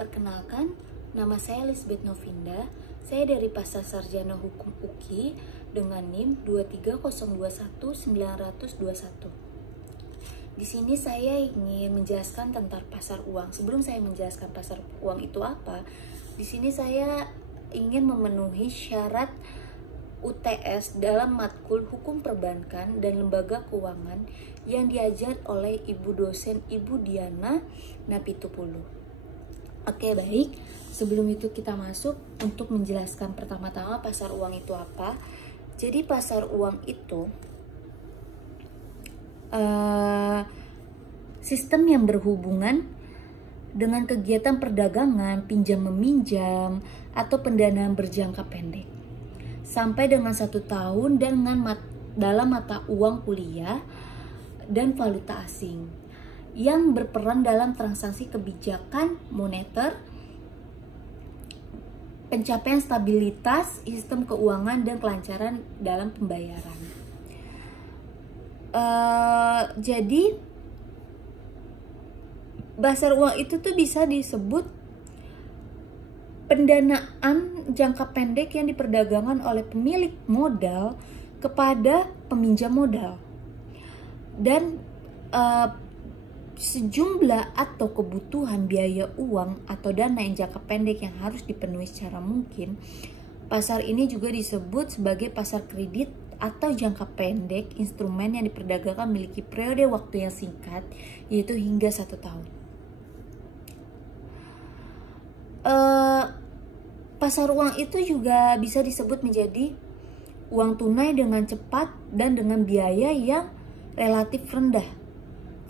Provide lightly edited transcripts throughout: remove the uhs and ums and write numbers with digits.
Perkenalkan, nama saya Lisbeth Novinda. Saya dari Pasar Sarjana Hukum UKI dengan NIM 23021-921. Di sini saya ingin menjelaskan tentang pasar uang. Sebelum saya menjelaskan pasar uang itu apa, di sini saya ingin memenuhi syarat UTS dalam matkul Hukum Perbankan dan Lembaga Keuangan yang diajar oleh Ibu dosen Ibu Diana Napitupulu. Oke, baik. Sebelum itu kita masuk untuk menjelaskan pertama-tama pasar uang itu apa. Jadi pasar uang itu sistem yang berhubungan dengan kegiatan perdagangan, pinjam-meminjam, atau pendanaan berjangka pendek sampai dengan 1 tahun dalam mata uang kuliah dan valuta asing yang berperan dalam transaksi kebijakan moneter, pencapaian stabilitas sistem keuangan, dan kelancaran dalam pembayaran. Jadi pasar uang itu tuh bisa disebut pendanaan jangka pendek yang diperdagangkan oleh pemilik modal kepada peminjam modal, dan sejumlah atau kebutuhan biaya uang atau dana yang jangka pendek yang harus dipenuhi secara mungkin. Pasar ini juga disebut sebagai pasar kredit atau jangka pendek. Instrumen yang diperdagangkan memiliki periode waktu yang singkat, yaitu hingga 1 tahun. Pasar uang itu juga bisa disebut menjadi uang tunai dengan cepat dan dengan biaya yang relatif rendah.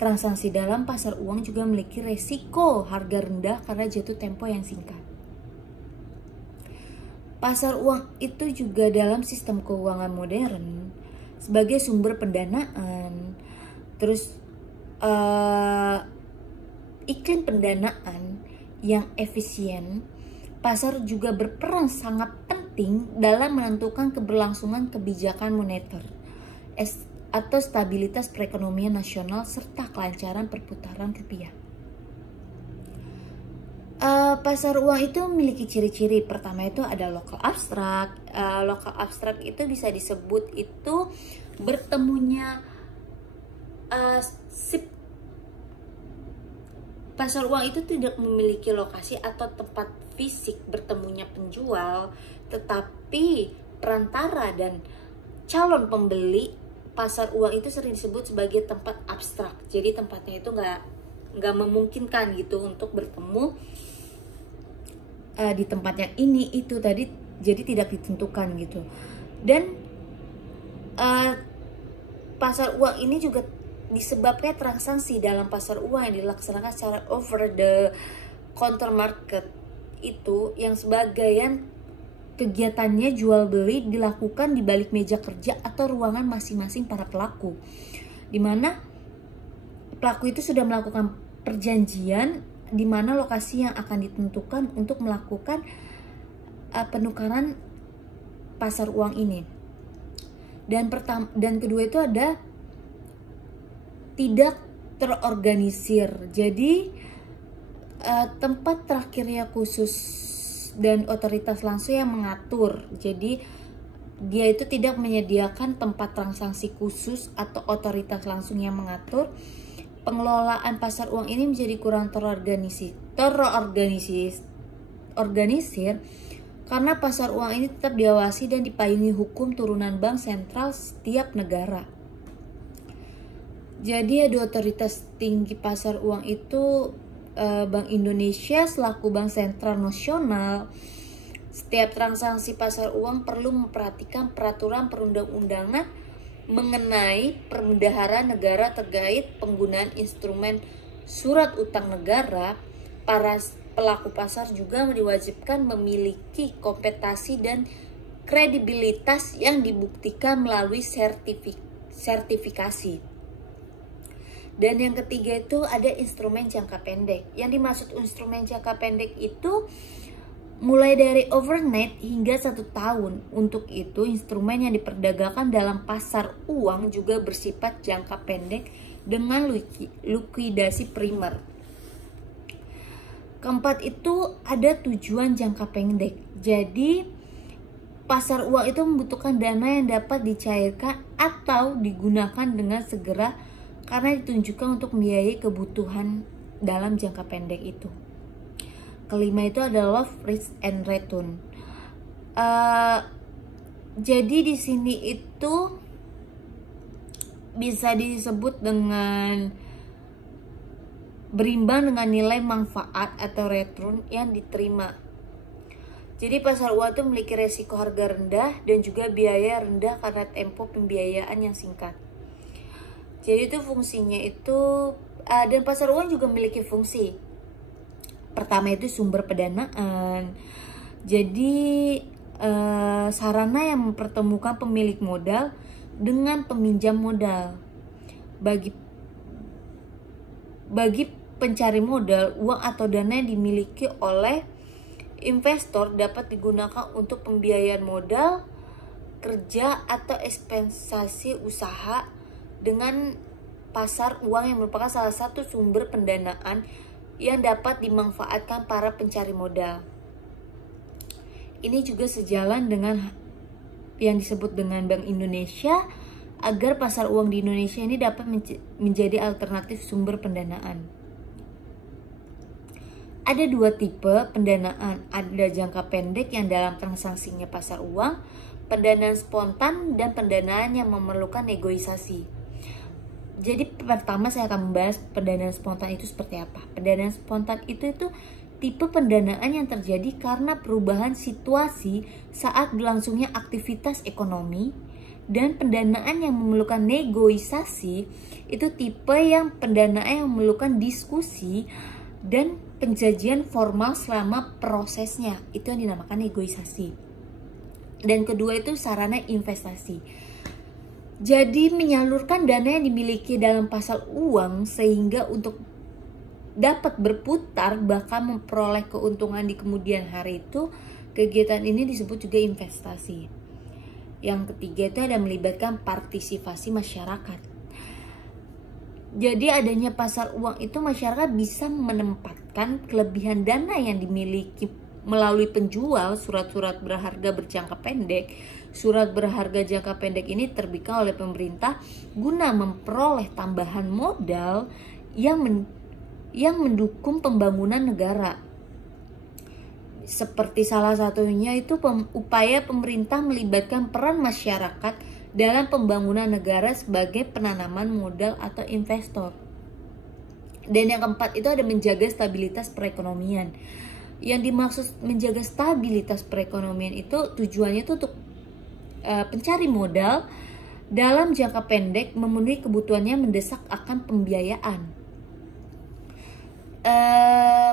Transaksi dalam pasar uang juga memiliki resiko harga rendah karena jatuh tempo yang singkat. Pasar uang itu juga dalam sistem keuangan modern sebagai sumber pendanaan. Terus iklim pendanaan yang efisien. Pasar juga berperan sangat penting dalam menentukan keberlangsungan kebijakan moneter atau stabilitas perekonomian nasional serta kelancaran perputaran rupiah. Pasar uang itu memiliki ciri-ciri. Pertama itu ada lokal abstrak. Lokal abstrak itu bisa disebut itu bertemunya pasar uang itu tidak memiliki lokasi atau tempat fisik bertemunya penjual, tetapi perantara dan calon pembeli. Pasar uang itu sering disebut sebagai tempat abstrak. Jadi tempatnya itu nggak memungkinkan gitu untuk bertemu di tempat yang ini itu tadi, jadi tidak ditentukan gitu. Dan pasar uang ini juga disebabkan transaksi dalam pasar uang yang dilaksanakan secara over the counter market itu yang sebagian kegiatannya jual beli dilakukan di balik meja kerja atau ruangan masing-masing para pelaku, di mana pelaku itu sudah melakukan perjanjian di mana lokasi yang akan ditentukan untuk melakukan penukaran pasar uang ini. Dan kedua itu ada tidak terorganisir. Jadi tempat terakhirnya khusus dan otoritas langsung yang mengatur. Jadi dia itu tidak menyediakan tempat transaksi khusus atau otoritas langsung yang mengatur. Pengelolaan pasar uang ini menjadi kurang terorganisir karena pasar uang ini tetap diawasi dan dipayungi hukum turunan bank sentral setiap negara. Jadi ada otoritas tinggi pasar uang itu Bank Indonesia selaku Bank Sentral Nasional. Setiap transaksi pasar uang perlu memperhatikan peraturan perundang-undangan mengenai perbendaharaan negara terkait penggunaan instrumen surat utang negara. Para pelaku pasar juga diwajibkan memiliki kompetensi dan kredibilitas yang dibuktikan melalui sertifikasi. Dan yang ketiga itu ada instrumen jangka pendek. Yang dimaksud instrumen jangka pendek itu mulai dari overnight hingga 1 tahun. Untuk itu instrumen yang diperdagangkan dalam pasar uang juga bersifat jangka pendek dengan likuidasi primer. Keempat itu ada tujuan jangka pendek. Jadi pasar uang itu membutuhkan dana yang dapat dicairkan atau digunakan dengan segera karena ditunjukkan untuk membiayai kebutuhan dalam jangka pendek itu. Kelima itu adalah risk and return. Jadi di sini itu bisa disebut dengan berimbang dengan nilai manfaat atau return yang diterima. Jadi pasar uang itu memiliki resiko harga rendah dan juga biaya rendah karena tempo pembiayaan yang singkat. Jadi itu fungsinya itu, dan pasar uang juga memiliki fungsi. Pertama itu sumber pendanaan. Jadi sarana yang mempertemukan pemilik modal dengan peminjam modal. Bagi pencari modal, uang atau dana yang dimiliki oleh investor dapat digunakan untuk pembiayaan modal, kerja, atau ekspansi usaha. Dengan pasar uang yang merupakan salah satu sumber pendanaan yang dapat dimanfaatkan para pencari modal. Ini juga sejalan dengan yang disebut dengan Bank Indonesia agar pasar uang di Indonesia ini dapat menjadi alternatif sumber pendanaan. Ada dua tipe pendanaan, ada jangka pendek yang dalam transaksinya pasar uang, pendanaan spontan, dan pendanaan yang memerlukan negosiasi. Jadi pertama saya akan membahas pendanaan spontan itu seperti apa. Pendanaan spontan itu tipe pendanaan yang terjadi karena perubahan situasi saat berlangsungnya aktivitas ekonomi, dan pendanaan yang memerlukan negosiasi itu tipe yang pendanaan yang memerlukan diskusi dan penjanjian formal selama prosesnya, itu yang dinamakan negosiasi. Dan kedua itu sarana investasi. Jadi menyalurkan dana yang dimiliki dalam pasar uang sehingga untuk dapat berputar bahkan memperoleh keuntungan di kemudian hari itu, kegiatan ini disebut juga investasi. Yang ketiga itu ada melibatkan partisipasi masyarakat. Jadi adanya pasar uang itu masyarakat bisa menempatkan kelebihan dana yang dimiliki melalui penjual surat-surat berharga berjangka pendek. Surat berharga jangka pendek ini terbitkan oleh pemerintah guna memperoleh tambahan modal yang mendukung pembangunan negara. Seperti salah satunya itu upaya pemerintah melibatkan peran masyarakat dalam pembangunan negara sebagai penanaman modal atau investor. Dan yang keempat itu ada menjaga stabilitas perekonomian. Yang dimaksud menjaga stabilitas perekonomian itu tujuannya itu untuk pencari modal dalam jangka pendek memenuhi kebutuhannya mendesak akan pembiayaan.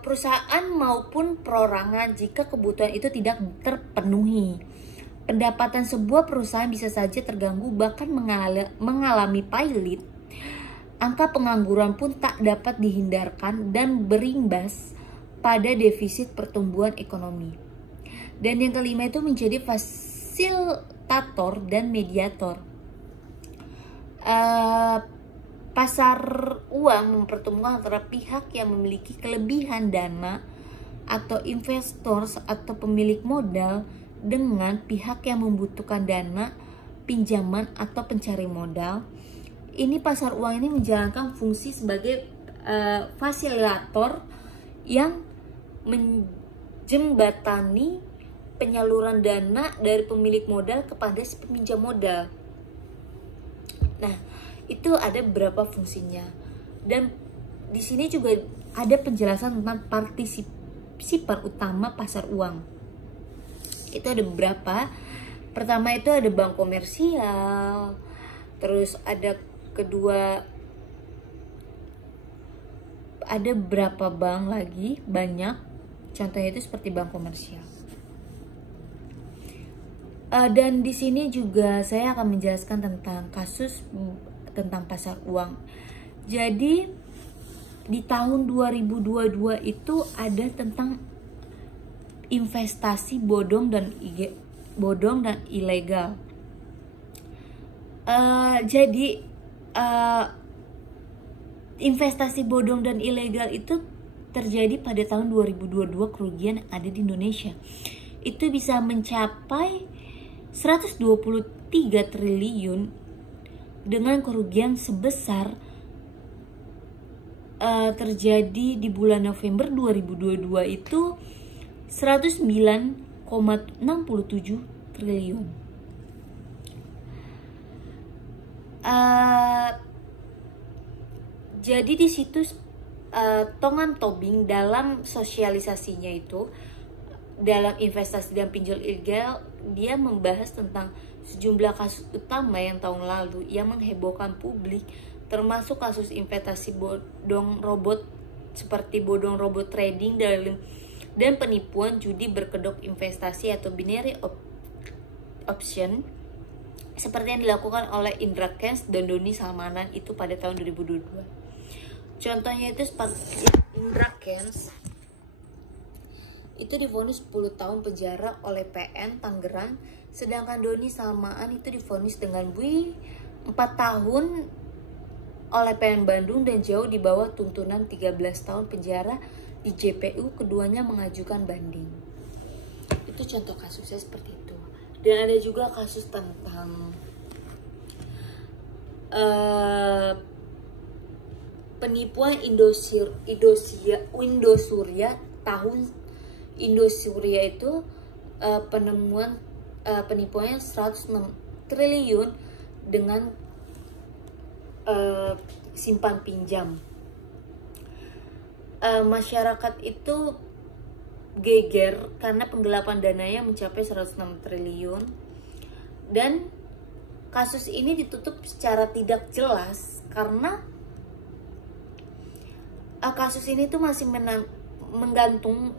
Perusahaan maupun perorangan jika kebutuhan itu tidak terpenuhi. Pendapatan sebuah perusahaan bisa saja terganggu bahkan mengalami pailit. Angka pengangguran pun tak dapat dihindarkan dan berimbas pada defisit pertumbuhan ekonomi. Dan yang kelima itu menjadi fasilitator dan mediator. Pasar uang mempertemukan antara pihak yang memiliki kelebihan dana atau investor atau pemilik modal dengan pihak yang membutuhkan dana, pinjaman, atau pencari modal. Ini pasar uang ini menjalankan fungsi sebagai fasilitator yang menjembatani penyaluran dana dari pemilik modal kepada si peminjam modal. Nah, itu ada beberapa fungsinya. Dan di sini juga ada penjelasan tentang partisipan utama pasar uang. Itu ada beberapa. Pertama itu ada bank komersial, terus ada kedua, ada beberapa bank lagi, banyak. Contohnya itu seperti bank komersial. Dan di sini juga saya akan menjelaskan tentang kasus tentang pasar uang. Jadi di tahun 2022 itu ada tentang investasi bodong dan ilegal. Jadi investasi bodong dan ilegal itu terjadi pada tahun 2022 kerugian yang ada di Indonesia itu bisa mencapai 123 triliun dengan kerugian sebesar terjadi di bulan November 2022 itu 109,67 triliun. Jadi di situ Tongan Tobing dalam sosialisasinya itu dalam investasi dan pinjol ilegal, dia membahas tentang sejumlah kasus utama yang tahun lalu yang menghebohkan publik, termasuk kasus investasi bodong robot seperti bodong robot trading dan penipuan judi berkedok investasi atau binary option seperti yang dilakukan oleh Indra Kents dan Doni Salmanan itu pada tahun 2022. Contohnya itu seperti Indra Kents itu divonis 10 tahun penjara oleh PN Tangerang, sedangkan Doni Salmaan itu divonis dengan 4 tahun oleh PN Bandung dan jauh di bawah tuntunan 13 tahun penjara di JPU. Keduanya mengajukan banding. Itu contoh kasusnya seperti itu. Dan ada juga kasus tentang penipuan Indosuria tahun Indosuria itu penipuannya 106 triliun dengan simpan pinjam. Masyarakat itu geger karena penggelapan dananya mencapai 106 triliun dan kasus ini ditutup secara tidak jelas karena kasus ini tuh masih menggantung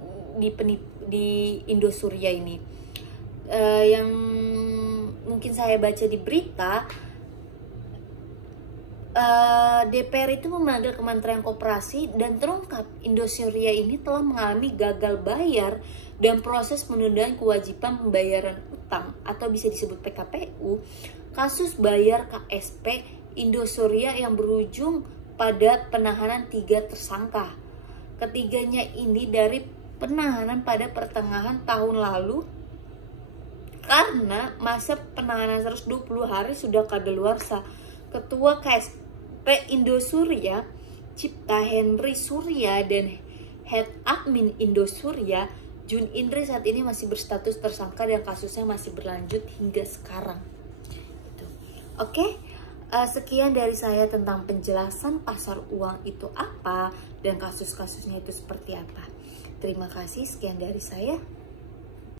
di Indosuria ini. Yang mungkin saya baca di berita, DPR itu memanggil Kementerian Koperasi dan terungkap Indosuria ini telah mengalami gagal bayar dan proses penundaan kewajiban pembayaran utang atau bisa disebut PKPU, kasus bayar KSP Indosuria yang berujung pada penahanan 3 tersangka. Ketiganya ini dari penahanan pada pertengahan tahun lalu karena masa penahanan 120 hari sudah kadaluarsa. Ketua KSP Indosuria, Cipta Henry Surya dan Head Admin Indosuria, Jun Indri saat ini masih berstatus tersangka dan kasusnya masih berlanjut hingga sekarang. Oke, sekian dari saya tentang penjelasan pasar uang itu apa dan kasus-kasusnya itu seperti apa. Terima kasih, sekian dari saya.